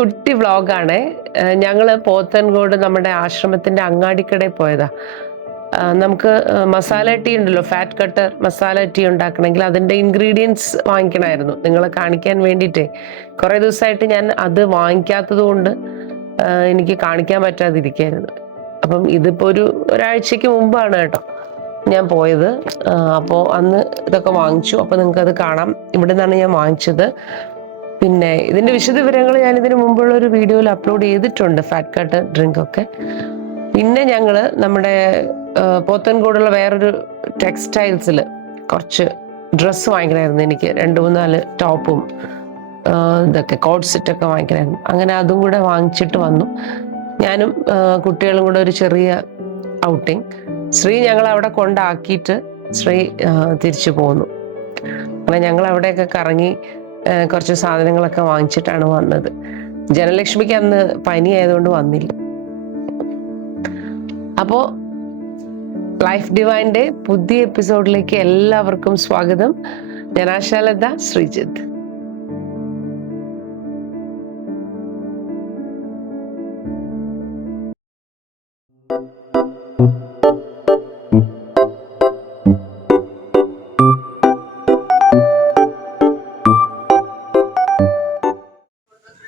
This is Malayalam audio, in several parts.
കുട്ടി വ്ളോഗാണ്. ഞങ്ങൾ പോത്തൻകോട് നമ്മുടെ ആശ്രമത്തിൻ്റെ അങ്ങാടിക്കടയിൽ പോയതാ. നമുക്ക് മസാല ടീ ഉണ്ടല്ലോ, ഫാറ്റ് കട്ടർ മസാല ടീ ഉണ്ടാക്കണമെങ്കിൽ അതിൻ്റെ ഇൻഗ്രീഡിയൻസ് വാങ്ങിക്കണമായിരുന്നു. നിങ്ങളെ കാണിക്കാൻ വേണ്ടിയിട്ടേ കുറേ ദിവസമായിട്ട് ഞാൻ അത് വാങ്ങിക്കാത്തത് കൊണ്ട് എനിക്ക് കാണിക്കാൻ പറ്റാതിരിക്കായിരുന്നു. അപ്പം ഇതിപ്പോൾ ഒരാഴ്ചക്ക് മുമ്പാണ് കേട്ടോ ഞാൻ പോയത്. അപ്പോൾ അന്ന് ഇതൊക്കെ വാങ്ങിച്ചു. അപ്പോൾ നിങ്ങൾക്കത് കാണാം. ഇവിടെ നിന്നാണ് ഞാൻ വാങ്ങിച്ചത്. പിന്നെ ഇതിൻ്റെ വിശദവിവരങ്ങൾ ഞാൻ ഇതിനു മുമ്പുള്ള ഒരു വീഡിയോയിൽ അപ്ലോഡ് ചെയ്തിട്ടുണ്ട്, ഫാറ്റ് കട്ട് ഡ്രിങ്ക് ഒക്കെ. പിന്നെ ഞങ്ങൾ നമ്മുടെ പോത്തൻകോടുള്ള വേറൊരു ടെക്സ്റ്റൈൽസിൽ കുറച്ച് ഡ്രസ്സ് വാങ്ങിക്കണമായിരുന്നു. എനിക്ക് 2-3 ടോപ്പും ഇതൊക്കെ കോട്ട് സെറ്റൊക്കെ വാങ്ങിക്കണമായിരുന്നു. അങ്ങനെ അതും കൂടെ വാങ്ങിച്ചിട്ട് വന്നു. ഞാനും കുട്ടികളും കൂടെ ഒരു ചെറിയ ഔട്ടിങ്. ശ്രീ ഞങ്ങൾ അവിടെ കൊണ്ടാക്കിയിട്ട് ശ്രീ തിരിച്ചു പോന്നു. അങ്ങനെ ഞങ്ങൾ അവിടെയൊക്കെ കറങ്ങി കുറച്ച് സാധനങ്ങളൊക്കെ വാങ്ങിച്ചിട്ടാണ് വന്നത്. ജനലക്ഷ്മിക്ക് അന്ന് പനി ആയതുകൊണ്ട് വന്നില്ല. അപ്പോൾ ലൈഫ് ഡിവൈൻ്റെ പുതിയ എപ്പിസോഡിലേക്ക് എല്ലാവർക്കും സ്വാഗതം. ഞാൻ ആശാലത ശ്രീജിത്ത്.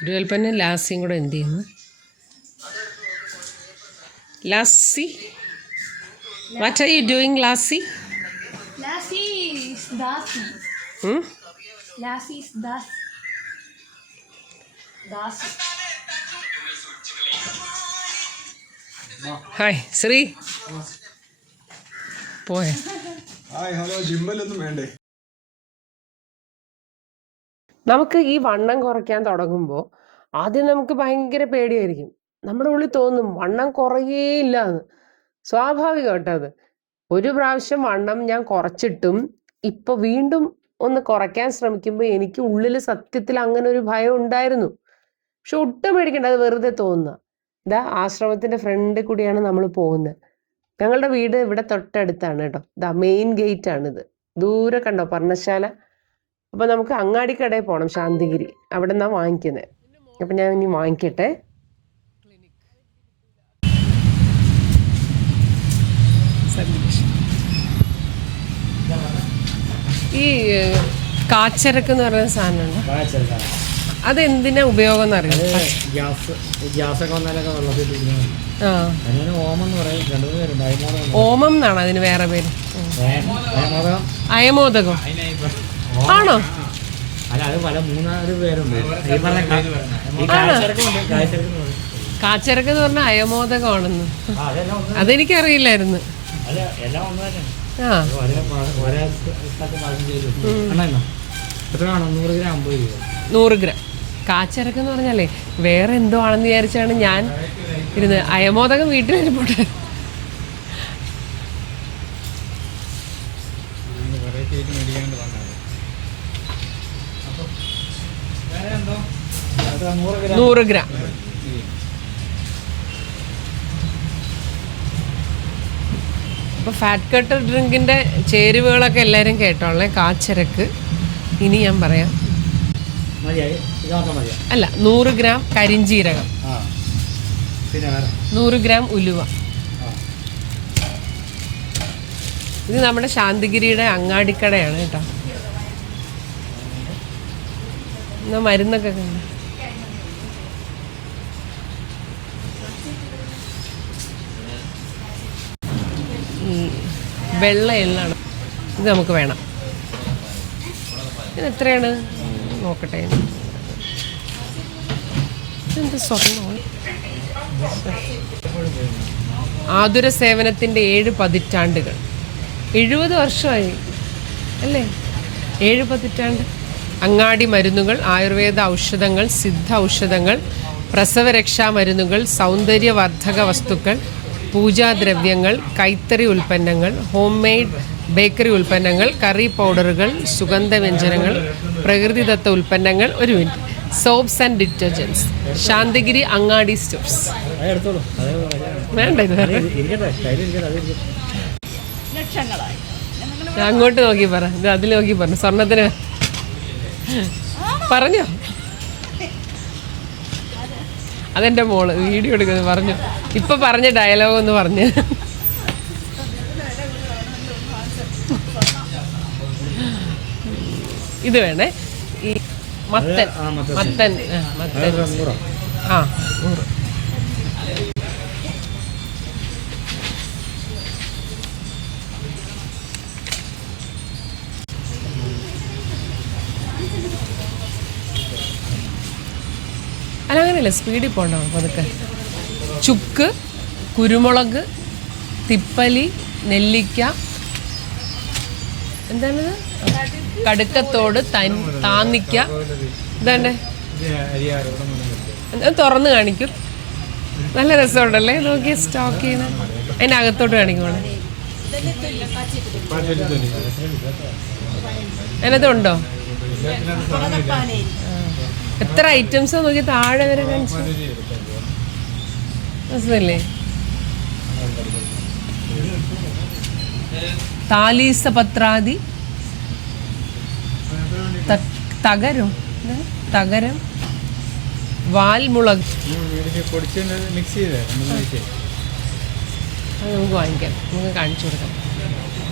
ഗുരുവൽപ്പന്നെ ലാസിയും കൂടെ എന്ത് ചെയ്യുന്നു? Lassi, what are you doing, Lassie? Lassie is Dasi. Lassie is Dasi. Dasi. Hi Sree പോയ. Hi, hello. ജിമ്മലൊന്നും വേണ്ടേ? നമുക്ക് ഈ വണ്ണം കുറയ്ക്കാൻ തുടങ്ങുമ്പോൾ ആദ്യം നമുക്ക് ഭയങ്കര പേടിയായിരിക്കും. നമ്മുടെ ഉള്ളിൽ തോന്നും വണ്ണം കുറയേയില്ല എന്ന്. സ്വാഭാവികം കേട്ടോ അത്. ഒരു പ്രാവശ്യം വണ്ണം ഞാൻ കുറച്ചിട്ടും ഇപ്പൊ വീണ്ടും ഒന്ന് കുറയ്ക്കാൻ ശ്രമിക്കുമ്പോൾ എനിക്ക് ഉള്ളിൽ സത്യത്തിൽ അങ്ങനെ ഒരു ഭയം ഉണ്ടായിരുന്നു. പക്ഷെ ഒട്ടും പേടിക്കണ്ട, അത് വെറുതെ തോന്നുക. ഇതാ ആശ്രമത്തിന്റെ ഫ്രണ്ടിൽ കൂടിയാണ് നമ്മൾ പോകുന്നത്. ഞങ്ങളുടെ വീട് ഇവിടെ തൊട്ടടുത്താണ് കേട്ടോ. ഇതാ മെയിൻ ഗേറ്റ് ആണിത്. ദൂരെ കണ്ടോ പർണശാല. അപ്പൊ നമുക്ക് അങ്ങാടിക്കടയിൽ പോകണം, ശാന്തിഗിരി. അവിടെ നിന്നാണ് വാങ്ങിക്കുന്നത്. അപ്പൊ ഞാൻ ഇനി വാങ്ങിക്കട്ടെ. ഈ കാച്ചരക്ക് എന്ന് പറയുന്ന സാധനമുണ്ട്, അതെന്തിനാ ഉപയോഗം എന്ന് അറിയാം? ഓമം എന്നാണ് അതിന് വേറെ പേര്. അയമോദകം ആണോ? കാച്ചരക്ക് എന്ന് പറഞ്ഞാൽ അയമോദകമാണെന്ന് അതെനിക്കറിയില്ലായിരുന്നു. ആ 100 ഗ്രാം കാച്ചരക്ക് എന്ന് പറഞ്ഞാലേ വേറെ എന്തോ ആണെന്ന് വിചാരിച്ചാണ് ഞാൻ ഇരുന്ന്. അയമോദകം വീട്ടിൽ വരുമ്പോട്ടെ. നൂറ് ഗ്രാം. അപ്പോൾ ഫാറ്റ് കട്ടർ ഡ്രിങ്കിൻ്റെ ചേരുവകളൊക്കെ എല്ലാവരും കേട്ടോളേ. കാച്ചരക്ക് ഇനി ഞാൻ പറയാം. അല്ല, 100 ഗ്രാം കരിഞ്ജീരകം, 100 ഗ്രാം ഉലുവ. ഇത് നമ്മുടെ ശാന്തിഗിരിയുടെ അങ്ങാടിക്കടയാണ് കേട്ടോ. എന്നാ മരുന്നൊക്കെ കണ്ടു. ഈ വെള്ള എള്ളാണ് ഇത് നമുക്ക് വേണം. ഇത് എത്രയാണ് നോക്കട്ടെ. ഇതെന്ത് സ്വർണ്ണമാണ്? ആതുര സേവനത്തിൻ്റെ 7 പതിറ്റാണ്ടുകൾ. 70 വർഷമായി അല്ലേ? 7 പതിറ്റാണ്ട്. അങ്ങാടി മരുന്നുകൾ, ആയുർവേദ ഔഷധങ്ങൾ, സിദ്ധ ഔഷധങ്ങൾ, പ്രസവരക്ഷാ മരുന്നുകൾ, സൗന്ദര്യവർദ്ധക വസ്തുക്കൾ, പൂജാദ്രവ്യങ്ങൾ, കൈത്തറി ഉൽപ്പന്നങ്ങൾ, ഹോം മെയ്ഡ് ബേക്കറി ഉൽപ്പന്നങ്ങൾ, കറി പൗഡറുകൾ, സുഗന്ധവ്യഞ്ജനങ്ങൾ, പ്രകൃതിദത്ത ഉൽപ്പന്നങ്ങൾ, ഒരു minute, soaps and detergents. Santhigiri Angadi stores. വേണ്ട ഇത് അങ്ങോട്ട് നോക്കി പറ, ഇത് അതിൽ നോക്കി പറഞ്ഞു. സ്വർണത്തിന് പറഞ്ഞോ? അതെൻ്റെ മോള് വീഡിയോ എടുക്കുന്നു പറഞ്ഞു. ഇപ്പം പറഞ്ഞ ഡയലോഗ് ഒന്ന് പറഞ്ഞ്. ഇത് വേണേ ഈ മത്തൻ മത്തൻ മത്തൻ ആ 100. അല്ല അങ്ങനെയല്ല, സ്പീഡിൽ പോകണ്ടോ പതുക്കെ. ചുക്ക്, കുരുമുളക്, തിപ്പലി, നെല്ലിക്ക, എന്താണിത്, കടുക്കത്തോട്, താന്നിക്ക. ഇതാണ്ടേ തുറന്ന് കാണിക്കും. നല്ല രസമുണ്ടല്ലേ, നോക്കി സ്റ്റോക്ക് ചെയ്യണം. അതിൻ്റെ അകത്തോട്ട് കാണിക്കുവാണ്. അതിനകത്തുണ്ടോ? എത്ര ഐറ്റംസ് നോക്കി താഴെ വരെ കാണിച്ചു. രസമല്ലേ? താലീസ പത്രാദി, തകരം, തകരം, വാൽമുളക്. അത് നമുക്ക് വാങ്ങിക്കാം, നമുക്ക് കാണിച്ചു കൊടുക്കാം.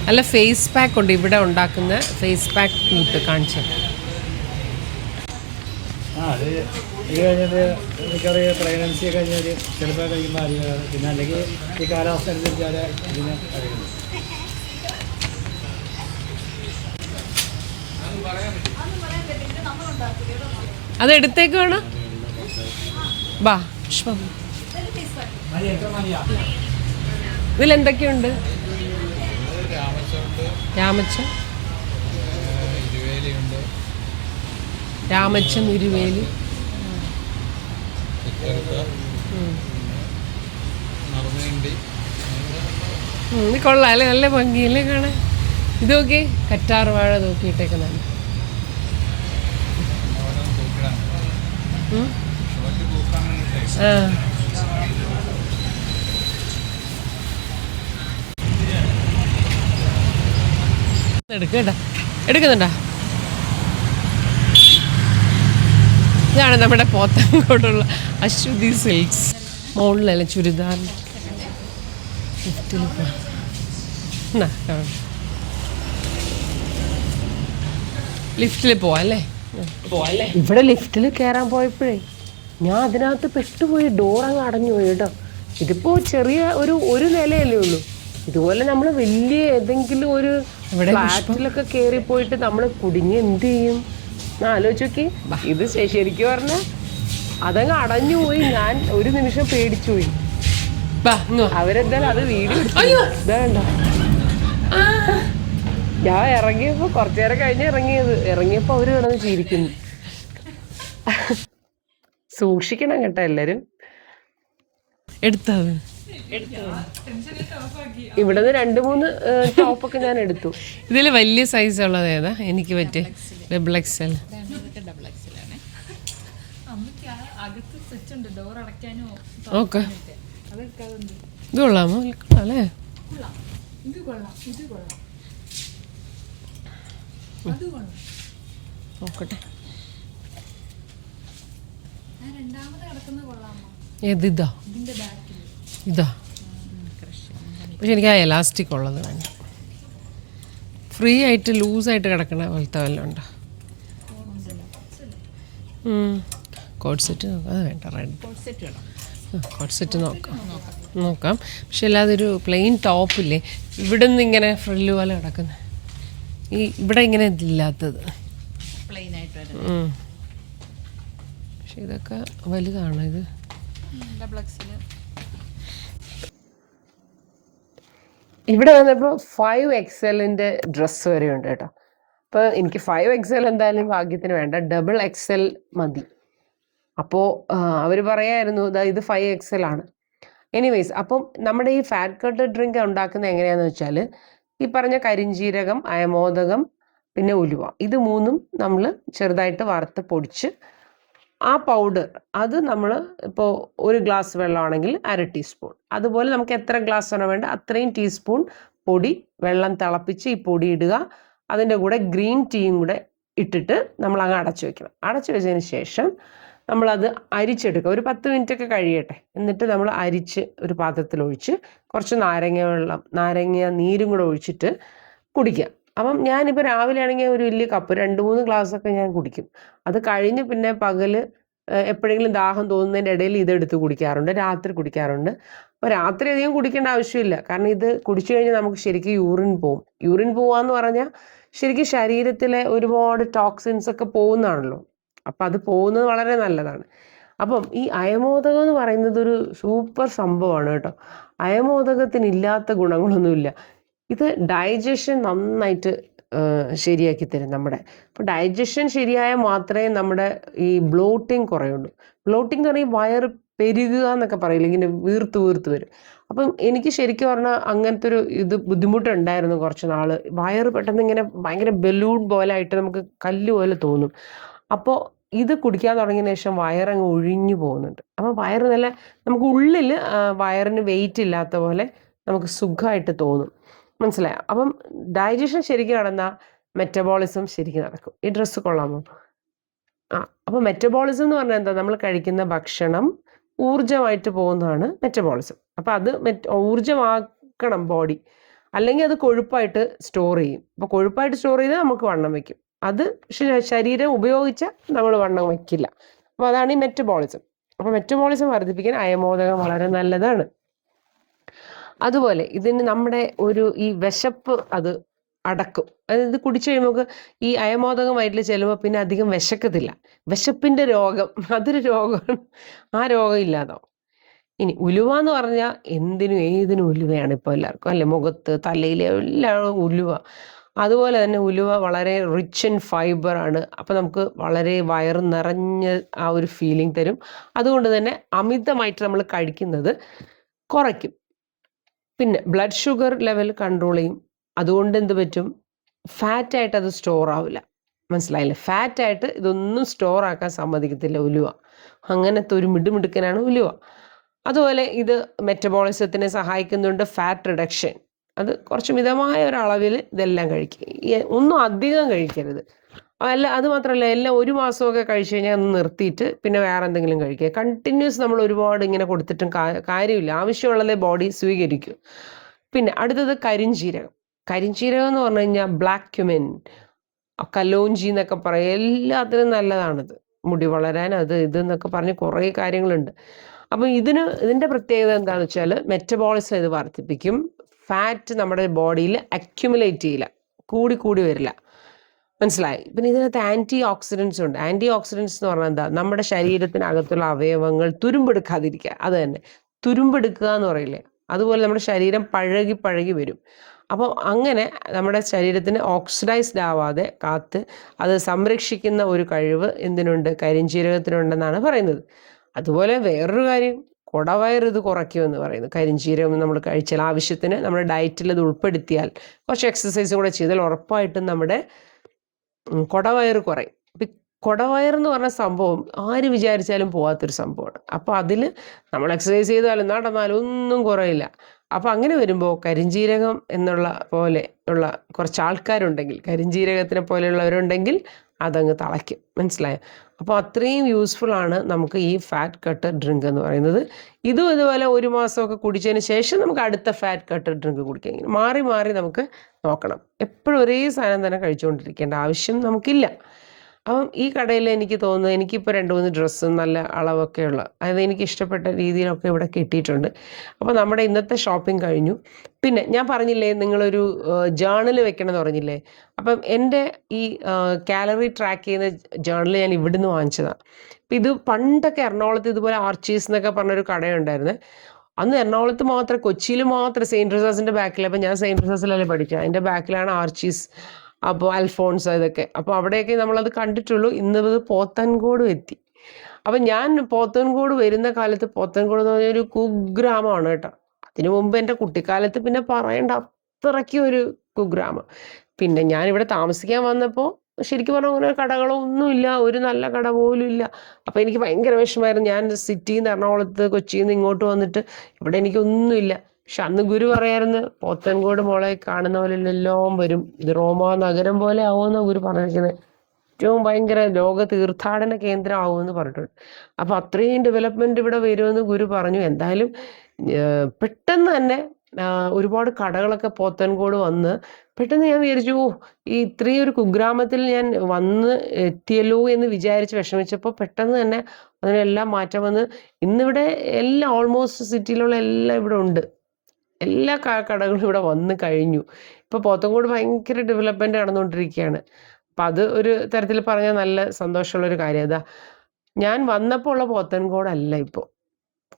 അല്ല, ഫേസ് പാക്ക് ഉണ്ട് ഇവിടെ ഉണ്ടാക്കുന്ന ഫേസ് പാക്ക് കൂട്ട് കാണിച്ചു. ഇത് കഴിഞ്ഞിട്ട് എനിക്കറിയാം പ്രഗ്നൻസി കഴിഞ്ഞാൽ ചിലപ്പോൾ കഴിയുമ്പോൾ അറിയാം. പിന്നെ അല്ലെങ്കിൽ ഈ കാലാവസ്ഥ അനുസരിച്ചാൽ ഇതിനെ അറിയുന്നത്. അതെടുത്തേക്കാണ്. ബാ പുഷ്പം, ഇതിലെന്തൊക്കെയുണ്ട്? രാമച്ചം, രാമച്ചം, ഇരുവേലി. ഇത് കൊള്ളാം അല്ലേ, നല്ല ഭംഗിയല്ലേ കാണാൻ. ഇത് നോക്കി, കറ്റാർ വാഴ നോക്കിയിട്ടേക്കുന്നതാണ്. ആ എടുക്കട്ടാ, എടുക്കുന്നുണ്ടാ. ഇതാണ് നമ്മുടെ പോത്തൻകോടുള്ള അശ്വതി സിൽക്സ്. മുകളിലല്ലേ ചുരിദാർ. ലിഫ്റ്റിൽ പോവാല്ലേ? ഇവിടെ ലിഫ്റ്റിൽ കയറാൻ പോയപ്പോഴേ ഞാൻ അതിനകത്ത് പെട്ടുപോയി. ഡോർ അങ്ങ് അടഞ്ഞു പോയി കേട്ടോ. ഇതിപ്പോ ചെറിയ ഒരു നിലയല്ലേ ഉള്ളൂ. ഇതുപോലെ നമ്മൾ വലിയ ഏതെങ്കിലും ഒരു ഫ്ലാറ്റിലൊക്കെ കയറി പോയിട്ട് നമ്മൾ കുടുങ്ങി എന്ത് ചെയ്യും? ആലോചിച്ച് നോക്കി. ഇത് ശരിക്കും പറഞ്ഞാൽ അതങ്ങ് അടഞ്ഞു പോയി. ഞാൻ ഒരു നിമിഷം പേടിച്ചു പോയി. അവരെന്തായാലും അത് വീഡിയോ ഇതാണ്ട. ഞാൻ ഇറങ്ങിയപ്പോ കുറച്ചു നേരം കഴിഞ്ഞ് ഇറങ്ങിയപ്പോ അവര് കിടന്ന് ചിരിക്കുന്നു. സൂക്ഷിക്കണം കേട്ടോ എല്ലാരും. എടുത്തത് ഇവിടുന്ന് 2-3 ടോപ്പൊക്കെ ഞാൻ എടുത്തു. ഇതിൽ വലിയ സൈസ് ഉള്ളത് ഏതാ എനിക്ക് പറ്റിയ? Double XL. ഓക്കെ, ഇത് കൊള്ളാമോ? അല്ലേ, നോക്കട്ടെ. ഏതിതാ? ഇതാ. പക്ഷെ എനിക്ക് ആ എലാസ്റ്റിക് ഉള്ളത് വേണ്ട. ഫ്രീ ആയിട്ട് ലൂസായിട്ട് കിടക്കണ പോലത്തെ വല്ലതും ഉണ്ടോ? കോഡ് സെറ്റ് നോക്കാം. അത് വേണ്ട, റെഡ് കോഡ് സെറ്റ് നോക്കാം. പക്ഷെ അല്ലാതെ ഒരു പ്ലെയിൻ ടോപ്പില്ലേ ഇവിടെ നിന്ന് ഇങ്ങനെ ഫ്രില്ല് പോലെ കിടക്കുന്നത്. ഇവിടെ ഇങ്ങനെ ഇല്ലാത്തത് പക്ഷെ ഇതൊക്കെ വലുതാണ്. ഇത് ഇവിടെ വന്നപ്പോൾ 5XL ഡ്രസ്സ് വരെ ഉണ്ട് കേട്ടോ. അപ്പോൾ എനിക്ക് 5XL എന്തായാലും ഭാഗ്യത്തിന് വേണ്ട, ഡബിൾ XL മതി. അപ്പോൾ അവർ പറയായിരുന്നു ഇത് 5XL ആണ്. എനിവേയ്സ്, അപ്പം നമ്മുടെ ഈ ഫാറ്റ് കട്ട് ഡ്രിങ്ക് ഉണ്ടാക്കുന്നത് എങ്ങനെയാണെന്ന് വെച്ചാൽ ഈ പറഞ്ഞ കരിഞ്ജീരകം, അയമോദകം, പിന്നെ ഉലുവ, ഇത് 3ഉം നമ്മൾ ചെറുതായിട്ട് വറുത്ത് പൊടിച്ച് ആ പൗഡർ അത് നമ്മൾ ഇപ്പോൾ 1 ഗ്ലാസ് വെള്ളമാണെങ്കിൽ 1/2 ടീസ്പൂൺ, അതുപോലെ നമുക്ക് എത്ര ഗ്ലാസ് ആണോ വേണ്ട അത്രയും ടീസ്പൂൺ പൊടി വെള്ളം തിളപ്പിച്ച് ഈ പൊടി ഇടുക. അതിൻ്റെ കൂടെ ഗ്രീൻ ടീയും കൂടെ ഇട്ടിട്ട് നമ്മൾ അങ്ങ് അടച്ചു വെക്കണം. അടച്ചു വെച്ചതിന് ശേഷം നമ്മളത് അരിച്ചെടുക്കുക. ഒരു 10 മിനിറ്റൊക്കെ കഴിയട്ടെ. എന്നിട്ട് നമ്മൾ അരിച്ച് ഒരു പാത്രത്തിലൊഴിച്ച് കുറച്ച് നാരങ്ങ നീരും കൂടെ ഒഴിച്ചിട്ട് കുടിക്കുക. അപ്പം ഞാനിപ്പോൾ രാവിലെ ആണെങ്കിൽ ഒരു വലിയ കപ്പ് 2-3 ഗ്ലാസ്സൊക്കെ ഞാൻ കുടിക്കും. അത് കഴിഞ്ഞ് പിന്നെ പകല് എപ്പോഴെങ്കിലും ദാഹം തോന്നുന്നതിൻ്റെ ഇടയിൽ ഇതെടുത്ത് കുടിക്കാറുണ്ട്. രാത്രി കുടിക്കാറുണ്ട്. അപ്പോൾ രാത്രി അധികം കുടിക്കേണ്ട ആവശ്യമില്ല. കാരണം ഇത് കുടിച്ചു കഴിഞ്ഞാൽ നമുക്ക് ശരിക്കും യൂറിൻ പോവും. യൂറിൻ പോവാന്ന് പറഞ്ഞാൽ ശരിക്കും ശരീരത്തിലെ ഒരുപാട് ടോക്സിൻസ് ഒക്കെ പോകുന്നതാണല്ലോ. അപ്പം അത് പോകുന്നത് വളരെ നല്ലതാണ്. അപ്പം ഈ അയമോദകം എന്ന് പറയുന്നത് ഒരു സൂപ്പർ സംഭവമാണ് കേട്ടോ. അയമോദകത്തിനില്ലാത്ത ഗുണങ്ങളൊന്നുമില്ല. ഇത് ഡൈജഷൻ നന്നായിട്ട് ശരിയാക്കി തരും നമ്മുടെ. അപ്പോൾ ഡൈജഷൻ ശരിയായാൽ മാത്രമേ നമ്മുടെ ഈ ബ്ലോട്ടിങ് കുറയുള്ളൂ. ബ്ലോട്ടിങ് എന്ന് പറഞ്ഞാൽ വയറ് പെരുകുക എന്നൊക്കെ പറയില്ല, ഇങ്ങനെ വീർത്ത് വരും. അപ്പം എനിക്ക് ശരിക്കും പറഞ്ഞാൽ അങ്ങനത്തെ ഒരു ബുദ്ധിമുട്ടുണ്ടായിരുന്നു കുറച്ച് നാൾ. വയറ് പെട്ടെന്ന് ഇങ്ങനെ ഭയങ്കര ബലൂൺ പോലെ ആയിട്ട് നമുക്ക് കല്ല് പോലെ തോന്നും. അപ്പോൾ ഇത് കുടിക്കാൻ തുടങ്ങിയതിന് ശേഷം വയറങ്ങ് ഒഴിഞ്ഞു പോകുന്നുണ്ട്. അപ്പം വയറ് നല്ല നമുക്ക് ഉള്ളിൽ വയറിന് വെയിറ്റ് ഇല്ലാത്ത പോലെ നമുക്ക് സുഖമായിട്ട് തോന്നും. മനസ്സിലായോ? അപ്പം ഡൈജഷൻ ശരിക്കും നടന്നാൽ മെറ്റബോളിസം ശരിക്കും നടക്കും. ഈ ഡ്രസ്സ് കൊള്ളാമോ? അപ്പോൾ മെറ്റബോളിസം എന്ന് പറഞ്ഞാൽ എന്താ? നമ്മൾ കഴിക്കുന്ന ഭക്ഷണം ഊർജ്ജമായിട്ട് പോകുന്നതാണ് മെറ്റബോളിസം. അപ്പോൾ അത് ഊർജ്ജമാക്കണം ബോഡി, അല്ലെങ്കിൽ അത് കൊഴുപ്പായിട്ട് സ്റ്റോർ ചെയ്യും. അപ്പോൾ കൊഴുപ്പായിട്ട് സ്റ്റോർ ചെയ്താൽ നമുക്ക് വണ്ണം വയ്ക്കും. അത് ശരീരം ഉപയോഗിച്ചാൽ നമ്മൾ വണ്ണം വയ്ക്കില്ല. അപ്പോൾ അതാണ് ഈ മെറ്റബോളിസം. അപ്പോൾ മെറ്റബോളിസം വർദ്ധിപ്പിക്കാൻ അയമോദകം വളരെ നല്ലതാണ്. അതുപോലെ ഇതിന് നമ്മുടെ ഈ വിശപ്പ് അത് അടക്കും. അതായത് ഇത് കുടിച്ചു കഴിയുമ്പോൾ ഈ അയമോദകം വയറ്റിൽ ചെല്ലുമ്പോൾ പിന്നെ അധികം വിശക്കത്തില്ല. വിശപ്പിൻ്റെ രോഗം, അതൊരു രോഗമാണ്. ആ രോഗം ഇല്ലാതാവും. ഇനി ഉലുവ എന്ന് പറഞ്ഞാൽ ഏതിനും ഉലുവയാണ് ഇപ്പോൾ എല്ലാവർക്കും അല്ലേ? മുഖത്ത്, തലയിൽ എല്ലാം ഉലുവ. അതുപോലെ തന്നെ ഉലുവ വളരെ റിച്ച് ഇൻ ഫൈബർ ആണ്. അപ്പോൾ നമുക്ക് വളരെ വയറ് നിറഞ്ഞ ആ ഒരു ഫീലിംഗ് തരും. അതുകൊണ്ട് തന്നെ അമിതമായിട്ട് നമ്മൾ കഴിക്കുന്നത് കുറയ്ക്കും. പിന്നെ ബ്ലഡ് ഷുഗർ ലെവൽ കൺട്രോൾ ചെയ്യും. അതുകൊണ്ട് എന്ത് പറ്റും? ഫാറ്റായിട്ട് അത് സ്റ്റോർ ആവില്ല. മനസ്സിലായില്ലേ? ഫാറ്റായിട്ട് ഇതൊന്നും സ്റ്റോർ ആക്കാൻ സമ്മതിക്കത്തില്ല ഉലുവ. അങ്ങനത്തെ ഒരു മിടുമിടുക്കനാണ് ഉലുവ. അതുപോലെ ഇത് മെറ്റബോളിസത്തിനെ സഹായിക്കുന്നുണ്ട്. ഫാറ്റ് റിഡക്ഷൻ, അത് കുറച്ച് മിതമായ ഒരളവിൽ ഇതെല്ലാം കഴിക്കുക. ഒന്നും അധികം കഴിക്കരുത്. അത് മാത്രമല്ല, എല്ലാം ഒരു മാസമൊക്കെ കഴിച്ചു കഴിഞ്ഞാൽ ഒന്ന് നിർത്തിയിട്ട് പിന്നെ വേറെ എന്തെങ്കിലും കഴിക്കുക. കണ്ടിന്യൂസ് നമ്മൾ ഒരുപാട് ഇങ്ങനെ കൊടുത്തിട്ടും കാര്യമില്ല. ആവശ്യമുള്ളതേ ബോഡി സ്വീകരിക്കും. പിന്നെ അടുത്തത് കരിഞ്ജീരകം. കരിഞ്ജീരകം എന്ന് പറഞ്ഞു കഴിഞ്ഞാൽ ബ്ലാക്ക് ക്യുമിൻ, കലോഞ്ചി എന്നൊക്കെ പറയും, എല്ലാത്തിനും നല്ലതാണിത്. മുടി വളരാൻ ഇതെന്നൊക്കെ പറഞ്ഞ് കുറേ കാര്യങ്ങളുണ്ട്. അപ്പം ഇതിൻ്റെ പ്രത്യേകത എന്താണെന്ന് വെച്ചാൽ മെറ്റബോളിസം ഇത് വർദ്ധിപ്പിക്കും. ഫാറ്റ് നമ്മുടെ ബോഡിയിൽ അക്യുമുലേറ്റ് ചെയ്യില്ല, കൂടി വരില്ല. മനസ്സിലായി? പിന്നെ ഇതിനകത്ത് ആൻറ്റി ഓക്സിഡൻസ് ഉണ്ട്. ആൻറ്റി ഓക്സിഡൻസ് എന്ന് പറഞ്ഞാൽ എന്താ? നമ്മുടെ ശരീരത്തിനകത്തുള്ള അവയവങ്ങൾ തുരുമ്പെടുക്കാതിരിക്കുക. അത് തന്നെ, തുരുമ്പെടുക്കുക എന്ന് പറയില്ലേ, അതുപോലെ നമ്മുടെ ശരീരം പഴകി വരും. അപ്പോൾ അങ്ങനെ നമ്മുടെ ശരീരത്തിന് ഓക്സിഡൈസ്ഡ് ആവാതെ കാത്ത് അത് സംരക്ഷിക്കുന്ന ഒരു കഴിവ് എന്തിനുണ്ട്? കരിഞ്ജീരകത്തിനുണ്ടെന്നാണ് പറയുന്നത്. അതുപോലെ വേറൊരു കാര്യം, കുടവയർ ഇത് കുറയ്ക്കുമെന്ന് പറയുന്നു. കരിഞ്ജീരകം നമ്മൾ കഴിച്ചാൽ, ആവശ്യത്തിന് നമ്മുടെ ഡയറ്റിൽ ഇത് ഉൾപ്പെടുത്തിയാൽ, കുറച്ച് എക്സസൈസും കൂടെ ചെയ്താൽ ഉറപ്പായിട്ടും നമ്മുടെ കുടവയർ കുറയും. കുടവയർ എന്ന് പറഞ്ഞ സംഭവം ആര് വിചാരിച്ചാലും പോകാത്തൊരു സംഭവമാണ്. അപ്പോൾ അതിൽ നമ്മൾ എക്സസൈസ് ചെയ്താലും നടന്നാലും ഒന്നും കുറയില്ല. അപ്പോൾ അങ്ങനെ വരുമ്പോൾ കരിഞ്ജീരകം എന്നുള്ള പോലെ ഉള്ള കുറച്ച് ആൾക്കാരുണ്ടെങ്കിൽ, കരിഞ്ജീരകത്തിനെ പോലെയുള്ളവരുണ്ടെങ്കിൽ അതങ്ങ് തളയ്ക്കും. മനസ്സിലായോ? അപ്പോൾ അത്രയും യൂസ്ഫുൾ ആണ് നമുക്ക് ഈ ഫാറ്റ് കട്ടർ ഡ്രിങ്ക് എന്ന് പറയുന്നത്. ഇതുപോലെ ഒരു മാസമൊക്കെ കുടിച്ചതിന് ശേഷം നമുക്ക് അടുത്ത ഫാറ്റ് കട്ടർ ഡ്രിങ്ക് കുടിക്കാം. ഇങ്ങനെ മാറി നമുക്ക് നോക്കണം. എപ്പോഴും ഒരേ സാധനം തന്നെ കഴിച്ചുകൊണ്ടിരിക്കേണ്ട ആവശ്യം നമുക്കില്ല. അപ്പം ഈ കടയിൽ എനിക്ക് തോന്നുന്നത്, എനിക്കിപ്പോൾ 2-3 ഡ്രസ്സും നല്ല അളവൊക്കെയുള്ള, അതായത് എനിക്ക് ഇഷ്ടപ്പെട്ട രീതിയിലൊക്കെ ഇവിടെ കിട്ടിയിട്ടുണ്ട്. അപ്പോൾ നമ്മുടെ ഇന്നത്തെ ഷോപ്പിംഗ് കഴിഞ്ഞു. പിന്നെ ഞാൻ പറഞ്ഞില്ലേ, നിങ്ങളൊരു ജേർണൽ വെക്കണം എന്ന് പറഞ്ഞില്ലേ? അപ്പം എൻ്റെ ഈ കാലറി ട്രാക്ക് ചെയ്യുന്ന ജേർണൽ ഞാൻ ഇവിടുന്ന് വാങ്ങിച്ചതാണ്. അപ്പം ഇത് പണ്ടൊക്കെ എറണാകുളത്ത് ഇതുപോലെ ആർച്ചീസ് എന്നൊക്കെ പറഞ്ഞൊരു കടയുണ്ടായിരുന്നു. അന്ന് എറണാകുളത്ത് മാത്രം, കൊച്ചിയിൽ മാത്രം, സെയിൻറ്റ് റിസാസിൻ്റെ ബാക്കിൽ. അപ്പം ഞാൻ സെയിൻറ്റ് റിസാസിലല്ലേ പഠിക്കുക, അതിൻ്റെ ബാക്കിലാണ് ആർച്ചീസ്, അപ്പോൾ അൽഫോൺസ്, ഇതൊക്കെ. അപ്പോൾ അവിടെയൊക്കെ നമ്മളത് കണ്ടിട്ടുള്ളൂ. ഇന്നത് പോത്തൻകോട് എത്തി. അപ്പം ഞാൻ പോത്തൻകോട് വരുന്ന കാലത്ത്, പോത്തൻകോട് എന്ന് പറഞ്ഞൊരു കുഗ്രാമമാണ് കേട്ടോ. അതിനു മുമ്പ് എൻ്റെ കുട്ടിക്കാലത്ത് പിന്നെ പറയേണ്ട അത്രയ്ക്കും ഒരു കുഗ്രാമം. പിന്നെ ഞാനിവിടെ താമസിക്കാൻ വന്നപ്പോൾ ശരിക്കും പറഞ്ഞാൽ അങ്ങനെ കടകളോ ഒന്നുമില്ല, ഒരു നല്ല കട പോലും ഇല്ല. അപ്പോൾ എനിക്ക് ഭയങ്കര വിഷമമായിരുന്നു. ഞാൻ സിറ്റിയിൽ നിന്ന്, എറണാകുളത്ത്, കൊച്ചിയിൽ നിന്ന് ഇങ്ങോട്ട് വന്നിട്ട് ഇവിടെ എനിക്കൊന്നുമില്ല. പക്ഷെ അന്ന് ഗുരു പറയായിരുന്നു, പോത്തൻകോട് മോളെ കാണുന്ന പോലെ എല്ലാം വരും, ഇത് റോമാ നഗരം പോലെ ആവുമെന്നാണ് ഗുരു പറഞ്ഞിരിക്കുന്നത്. ഏറ്റവും ഭയങ്കര ലോക തീർത്ഥാടന കേന്ദ്രമാവുമെന്ന് പറഞ്ഞിട്ടുണ്ട്. അപ്പോൾ അത്രയും ഡെവലപ്മെൻറ്റ് ഇവിടെ വരുമെന്ന് ഗുരു പറഞ്ഞു. എന്തായാലും പെട്ടെന്ന് തന്നെ ഒരുപാട് കടകളൊക്കെ പോത്തൻകോട് വന്ന് പെട്ടെന്ന് ഞാൻ വിചാരിച്ചു, ഈ ഇത്രയും ഒരു കുഗ്രാമത്തിൽ ഞാൻ വന്ന് എത്തിയല്ലോ എന്ന് വിചാരിച്ച് വിഷമിച്ചപ്പോൾ പെട്ടെന്ന് തന്നെ അതിനെല്ലാം മാറ്റം വന്ന് ഇന്നിവിടെ എല്ലാം ഓൾമോസ്റ്റ് സിറ്റിയിലുള്ള എല്ലാം ഇവിടെ ഉണ്ട്. എല്ലാ കടകളും ഇവിടെ വന്ന് കഴിഞ്ഞു. ഇപ്പോൾ പോത്തൻകോട് ഭയങ്കര ഡെവലപ്മെൻറ്റ് നടന്നുകൊണ്ടിരിക്കുകയാണ്. അപ്പം അത് ഒരു തരത്തിൽ പറഞ്ഞാൽ നല്ല സന്തോഷമുള്ളൊരു കാര്യം. അതാ ഞാൻ വന്നപ്പോൾ ഉള്ള പോത്തൻകോടല്ല ഇപ്പോൾ.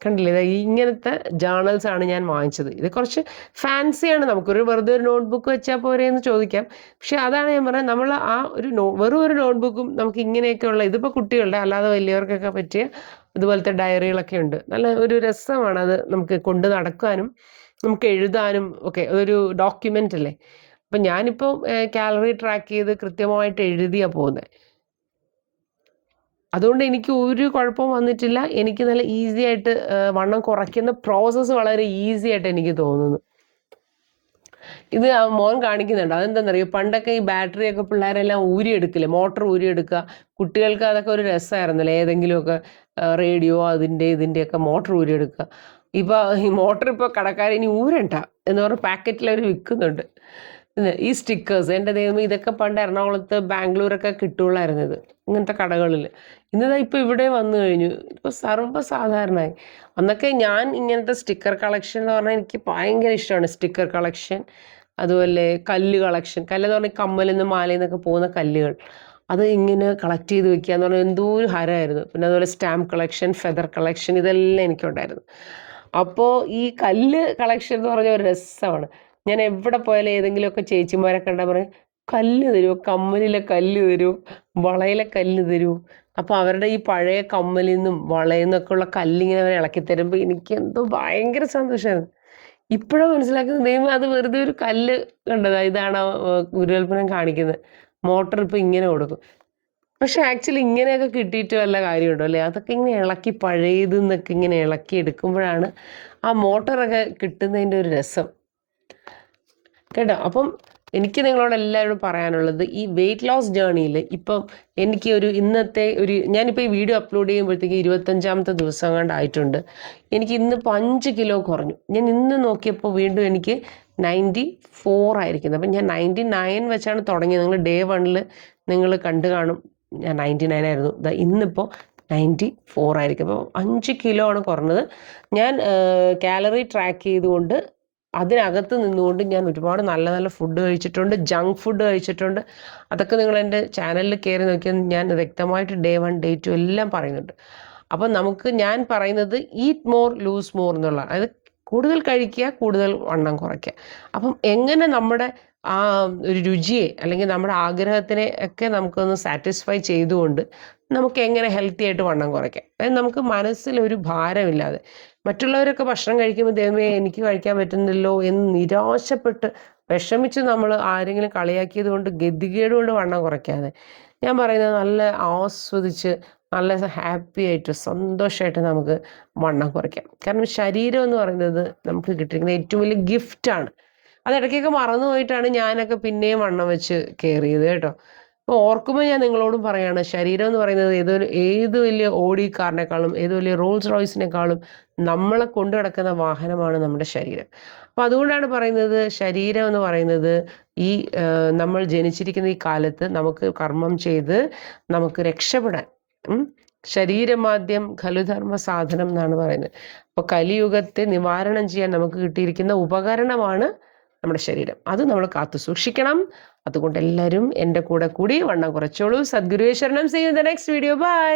കണ്ടില്ലേ, ഇങ്ങനത്തെ ജേർണൽസ് ആണ് ഞാൻ വാങ്ങിച്ചത്. ഇത് കുറച്ച് ഫാൻസിയാണ്, നമുക്കൊരു വെറുതെ ഒരു നോട്ട്ബുക്ക് വെച്ചാൽ പോരെ എന്ന് ചോദിക്കാം. പക്ഷെ അതാണ് ഞാൻ പറഞ്ഞത്, നമ്മൾ ആ ഒരു വെറും ഒരു നോട്ട്ബുക്കും നമുക്ക് ഇങ്ങനെയൊക്കെയുള്ള, ഇതിപ്പോൾ കുട്ടികളുടെ അല്ലാതെ വലിയവർക്കൊക്കെ പറ്റിയ ഇതുപോലത്തെ ഡയറികളൊക്കെ ഉണ്ട്. നല്ല ഒരു രസമാണ് അത് നമുക്ക് കൊണ്ട് നടക്കാനും നമുക്ക് എഴുതാനും ഒക്കെ. അതൊരു ഡോക്യുമെൻ്റ് അല്ലേ. അപ്പം ഞാനിപ്പോൾ കാലറി ട്രാക്ക് ചെയ്ത് കൃത്യമായിട്ട് എഴുതിയാണ് പോകുന്നത്. അതുകൊണ്ട് എനിക്ക് ഒരു കുഴപ്പവും വന്നിട്ടില്ല. എനിക്ക് നല്ല ഈസി ആയിട്ട് വണ്ണം കുറയ്ക്കുന്ന പ്രോസസ്സ് വളരെ ഈസി ആയിട്ട് എനിക്ക് തോന്നുന്നു. ഇത് മോൻ കാണിക്കുന്നുണ്ട്. അതെന്താണെന്നറിയോ, പണ്ടൊക്കെ ഈ ബാറ്ററിയൊക്കെ പിള്ളേരെല്ലാം ഊരിയെടുക്കില്ലേ, മോട്ടർ ഊരിയെടുക്കുക. കുട്ടികൾക്ക് അതൊക്കെ ഒരു രസമായിരുന്നല്ലേ, ഏതെങ്കിലുമൊക്കെ റേഡിയോ ഇതിൻ്റെയൊക്കെ മോട്ടർ ഊരിയെടുക്കുക. ഇപ്പോൾ ഈ മോട്ടർ ഇപ്പോൾ കടക്കാർ ഇനി ഊരണ്ട എന്ന് പറഞ്ഞ് പാക്കറ്റിൽ അവർ വിൽക്കുന്നുണ്ട്. ഈ സ്റ്റിക്കേഴ്സ്, എൻ്റെ ദൈവമേ, ഇതൊക്കെ പണ്ട് എറണാകുളത്ത് ബാംഗ്ലൂരൊക്കെ കിട്ടുള്ളായിരുന്നു ഇത്, ഇങ്ങനത്തെ കടകളിൽ. ഇന്നിതാ ഇപ്പോൾ ഇവിടെ വന്നു കഴിഞ്ഞു. ഇപ്പോൾ സർവ്വസാധാരണമായി. അന്നൊക്കെ ഞാൻ ഇങ്ങനത്തെ സ്റ്റിക്കർ കളക്ഷൻ എന്ന് പറഞ്ഞാൽ എനിക്ക് ഭയങ്കര ഇഷ്ടമാണ്. സ്റ്റിക്കർ കളക്ഷൻ, അതുപോലെ കല്ല് കളക്ഷൻ. കല്ലെന്ന് പറഞ്ഞാൽ കമ്മലിൽ നിന്ന് മാലയിൽ നിന്നൊക്കെ പോകുന്ന കല്ലുകൾ, അത് ഇങ്ങനെ കളക്ട് ചെയ്ത് വെക്കുക എന്ന് പറഞ്ഞാൽ എന്തോ ഒരു ഹരമായിരുന്നു. പിന്നെ അതുപോലെ സ്റ്റാമ്പ് കളക്ഷൻ, ഫെദർ കളക്ഷൻ, ഇതെല്ലാം എനിക്കുണ്ടായിരുന്നു. അപ്പോൾ ഈ കല്ല് കളക്ഷൻ എന്ന് പറഞ്ഞ ഒരു രസമാണ്. ഞാൻ എവിടെ പോയാലും ഏതെങ്കിലുമൊക്കെ ചേച്ചിമാരെ കണ്ടാൽ പറയും, കല്ല് തരുമോ, കമ്മലിലെ കല്ല് തരുമോ, വളയിലെ കല്ല് തരുമോ. അപ്പോൾ അവരുടെ ഈ പഴയ കമ്മലിൽ നിന്നും വളയിൽ നിന്നൊക്കെ ഉള്ള കല്ലിങ്ങനെ അവർ ഇളക്കി തരുമ്പോൾ എനിക്ക് എന്തോ ഭയങ്കര സന്തോഷമായിരുന്നു. ഇപ്പോഴാണ് മനസ്സിലാക്കുന്നത്, ദൈവം അത് വെറുതെ ഒരു കല്ല് കണ്ടതാ, ഇതാണ് ഗുരുകൽപ്പനം കാണിക്കുന്നത്. മോട്ടർ ഇപ്പോൾ ഇങ്ങനെ കൊടുക്കും. പക്ഷെ ആക്ച്വലി ഇങ്ങനെയൊക്കെ കിട്ടിയിട്ട് വല്ല കാര്യമുണ്ടോ അല്ലേ? അതൊക്കെ ഇങ്ങനെ ഇളക്കി പഴയതെന്നൊക്കെ ഇങ്ങനെ ഇളക്കി എടുക്കുമ്പോഴാണ് ആ മോട്ടറൊക്കെ കിട്ടുന്നതിൻ്റെ ഒരു രസം കേട്ടോ. അപ്പം എനിക്ക് നിങ്ങളോട് എല്ലാവരോടും പറയാനുള്ളത്, ഈ വെയിറ്റ് ലോസ് ജേർണിയിൽ ഇപ്പം എനിക്ക് ഇന്നത്തെ ഞാനിപ്പോൾ ഈ വീഡിയോ അപ്ലോഡ് ചെയ്യുമ്പോഴത്തേക്ക് 25ാമത്തെ ദിവസം കണ്ടായിട്ടുണ്ട്. എനിക്ക് ഇന്നിപ്പോൾ 5 കിലോ കുറഞ്ഞു. ഞാൻ ഇന്ന് നോക്കിയപ്പോൾ വീണ്ടും എനിക്ക് 94 ആയിരിക്കുന്നത്. അപ്പം ഞാൻ 99 വെച്ചാണ് തുടങ്ങിയത്. നിങ്ങൾ ഡേ 1 നിങ്ങൾ കണ്ടു കാണും, ഞാൻ 99 ആയിരുന്നു. ഇന്നിപ്പോൾ 94 ആയിരിക്കും. അപ്പോൾ 5 കിലോ ആണ് കുറഞ്ഞത്. ഞാൻ കാലറി ട്രാക്ക് ചെയ്തുകൊണ്ട് അതിനകത്ത് നിന്നുകൊണ്ട് ഞാൻ ഒരുപാട് നല്ല നല്ല ഫുഡ് കഴിച്ചിട്ടുണ്ട്, ജങ്ക് ഫുഡ് കഴിച്ചിട്ടുണ്ട്. അതൊക്കെ നിങ്ങൾ എൻ്റെ ചാനലിൽ കയറി നോക്കിയാൽ ഞാൻ വ്യക്തമായിട്ട് ഡേ 1 ഡേ 2 എല്ലാം പറയുന്നുണ്ട്. അപ്പം ഞാൻ പറയുന്നത് ഈറ്റ് മോർ ലൂസ് മോർ എന്നുള്ള, അതായത് കൂടുതൽ കഴിക്കുക, കൂടുതൽ വണ്ണം കുറയ്ക്കുക. അപ്പം എങ്ങനെ നമ്മുടെ ആ ഒരു രുചിയെ അല്ലെങ്കിൽ നമ്മുടെ ആഗ്രഹത്തിനെ ഒക്കെ നമുക്കൊന്ന് സാറ്റിസ്ഫൈ ചെയ്തുകൊണ്ട് നമുക്ക് എങ്ങനെ ഹെൽത്തി ആയിട്ട് വണ്ണം കുറയ്ക്കാം. അതായത് നമുക്ക് മനസ്സിലൊരു ഭാരമില്ലാതെ, മറ്റുള്ളവരൊക്കെ ഭക്ഷണം കഴിക്കുമ്പോൾ ദൈവമേ എനിക്ക് കഴിക്കാൻ പറ്റുന്നില്ലല്ലോ എന്ന് നിരാശപ്പെട്ട് വിഷമിച്ച് നമ്മൾ ആരെങ്കിലും കളിയാക്കിയത് കൊണ്ട് ഗതികേട് കൊണ്ട് വണ്ണം കുറയ്ക്കാതെ, ഞാൻ പറയുന്നത് നല്ല ആസ്വദിച്ച് നല്ല ഹാപ്പി ആയിട്ട് സന്തോഷമായിട്ട് നമുക്ക് വണ്ണം കുറയ്ക്കാം. കാരണം ശരീരം എന്ന് പറയുന്നത് നമുക്ക് കിട്ടിയിരിക്കുന്ന ഏറ്റവും വലിയ ഗിഫ്റ്റാണ്. അത് ഇടയ്ക്കൊക്കെ മറന്നു പോയിട്ടാണ് ഞാനൊക്കെ പിന്നെയും വണ്ണം വെച്ച് കയറിയത് കേട്ടോ. അപ്പോൾ ഓർക്കുമ്പോൾ ഞാൻ നിങ്ങളോടും പറയാണ്, ശരീരം എന്ന് പറയുന്നത് ഏത് വലിയ ഓഡി കാറിനേക്കാളും ഏത് വലിയ റോൾസ് റോയ്സിനേക്കാളും നമ്മളെ കൊണ്ടു നടക്കുന്ന വാഹനമാണ് നമ്മുടെ ശരീരം. അപ്പോൾ അതുകൊണ്ടാണ് പറയുന്നത്, ശരീരം എന്ന് പറയുന്നത് നമ്മൾ ജനിച്ചിരിക്കുന്ന ഈ കാലത്ത് നമുക്ക് കർമ്മം ചെയ്ത് നമുക്ക് രക്ഷപ്പെടാൻ, ശരീരമാദ്യം ഖലുധർമ്മ സാധനം എന്നാണ് പറയുന്നത്. അപ്പോൾ കലിയുഗത്തെ നിവാരണം ചെയ്യാൻ നമുക്ക് കിട്ടിയിരിക്കുന്ന ഉപകരണമാണ് നമ്മുടെ ശരീരം. അത് നമ്മൾ കാത്തു സൂക്ഷിക്കണം. അതുകൊണ്ട് എല്ലാവരും എൻ്റെ കൂടെ കൂടി വണ്ണം കുറച്ചോളൂ. സദ്ഗുരുവേ ശരണം. See you in the next video. By.